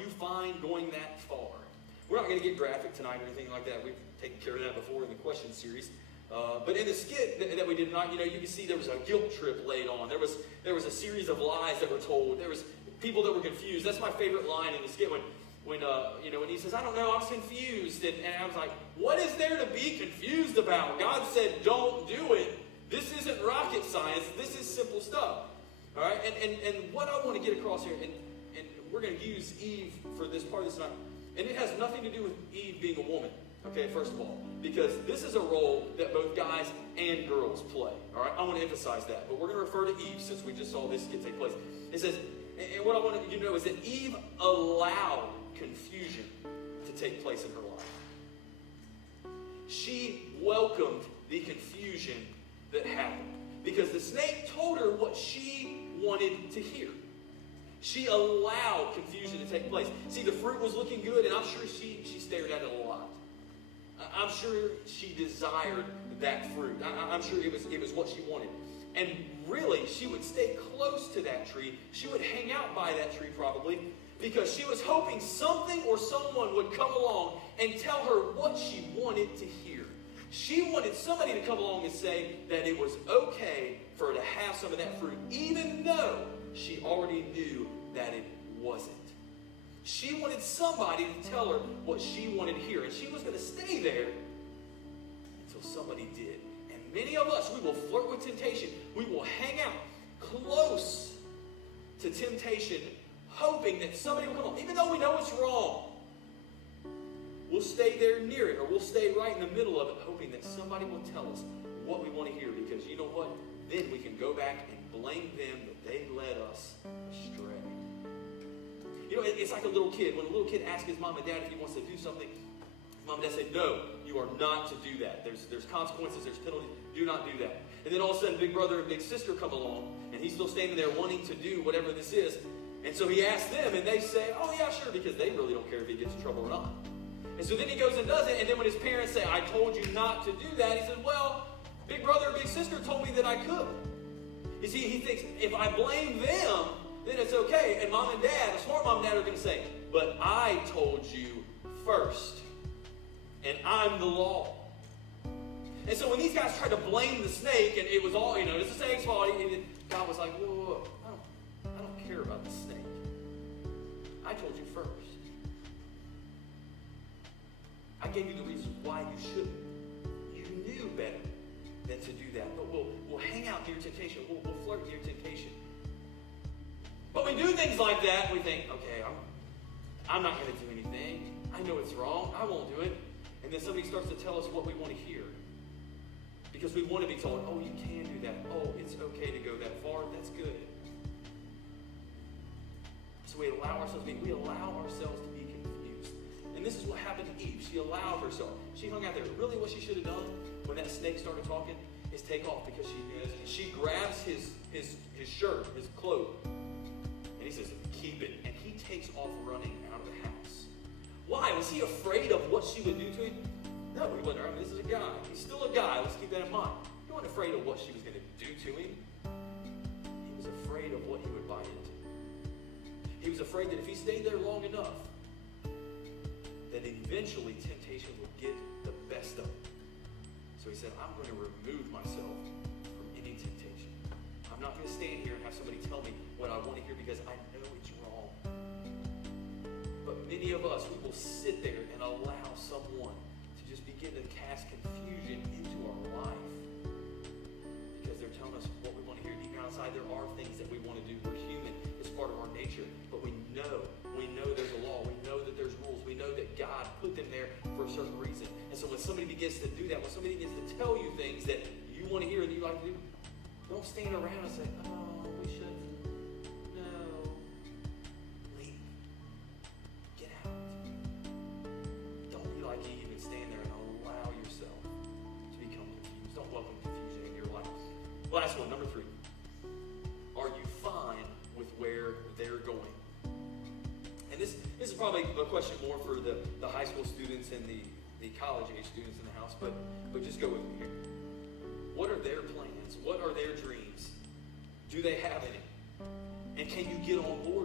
you fine going that far? We're not going to get graphic tonight or anything like that. We've taken care of that before in the question series. But in the skit that we did tonight, you can see there was a guilt trip laid on. There was a series of lies that were told. There was people that were confused. That's my favorite line in the skit when he says, I don't know, I was confused. And I was like, what is there to be confused about? God said, don't do it. This isn't rocket science. This is simple stuff. All right? And what I want to get across here, and we're going to use Eve for this part of this night, and it has nothing to do with Eve being a woman, okay, first of all, because this is a role that both guys and girls play. All right? I want to emphasize that. But we're going to refer to Eve since we just saw this skit take place. It says, and what I want you to know is that Eve allowed confusion to take place in her life. She welcomed the confusion that happened because the snake told her what she wanted to hear. She allowed confusion to take place. See, the fruit was looking good, and I'm sure she stared at it a lot. I'm sure she desired that fruit. I'm sure it was what she wanted. And really, she would stay close to that tree. She would hang out by that tree probably because she was hoping something or someone would come along and tell her what she wanted to hear. She wanted somebody to come along and say that it was okay for her to have some of that fruit, even though she already knew that it wasn't. She wanted somebody to tell her what she wanted to hear, and she was going to stay there until somebody did. And many of us, we will flirt with temptation. We will hang out close to temptation, hoping that somebody will come along, even though we know it's wrong. We'll stay there near it, or we'll stay right in the middle of it, hoping that somebody will tell us what we want to hear, because you know what? Then we can go back and blame them that they led us astray. It's like a little kid. When a little kid asks his mom and dad if he wants to do something, mom and dad say, no, you are not to do that. There's consequences, there's penalties. Do not do that. And then all of a sudden, big brother and big sister come along, and he's still standing there wanting to do whatever this is. And so he asks them, and they say, oh, yeah, sure, because they really don't care if he gets in trouble or not. And so then he goes and does it, and then when his parents say, I told you not to do that, he says, well, big brother or big sister told me that I could. You see, he thinks, if I blame them, then it's okay. And mom and dad, a smart mom and dad are going to say, but I told you first, and I'm the law. And so when these guys tried to blame the snake, and it was all, it's the snake's fault, God was like, whoa, I don't care about the snake. I told you first. I gave you the reasons why you shouldn't. You knew better than to do that. But we'll hang out near temptation. We'll flirt near temptation. But we do things like that, we think, okay, I'm not going to do anything. I know it's wrong. I won't do it. And then somebody starts to tell us what we want to hear. Because we want to be told, oh, you can do that. Oh, it's okay to go that far. That's good. So we allow ourselves to be confused. And this is what happened to Eve. She allowed herself. She hung out there. Really what she should have done when that snake started talking is take off, because she grabs his shirt, his cloak, and he says, keep it. And he takes off running out of the house. Why? Was he afraid of what she would do to him? No, he wasn't. This is a guy. He's still a guy. Let's keep that in mind. He wasn't afraid of what she was going to do to him. He was afraid of what he would bite into. He was afraid that if he stayed there long enough, that eventually temptation would get the best of him. So he said, I'm going to remove myself from any temptation. I'm not going to stand here and have somebody tell me what I want to hear because I know it's wrong. But many of us, we will sit there and allow someone to just begin to cast confusion into our life because they're telling us what we want to hear. Deep down inside, there are things that we want to do. We're human. It's part of our nature. But we know there's a law. We know that there's rules. We know that God put them there for a certain reason. And so when somebody begins to do that, when somebody begins to tell you things that you want to hear and you like to do, don't stand around and say, oh, we shouldn't. No. Leave. Get out. Don't be like Eve and stand there and allow yourself to become confused. Don't welcome confusion in your life. Last one, number 3. Are you fine with where they're going? And this is probably a question more for the high school students and the college-age students in the house, but just go with me here. What are their plans? What are their dreams? Do they have any? And can you get on board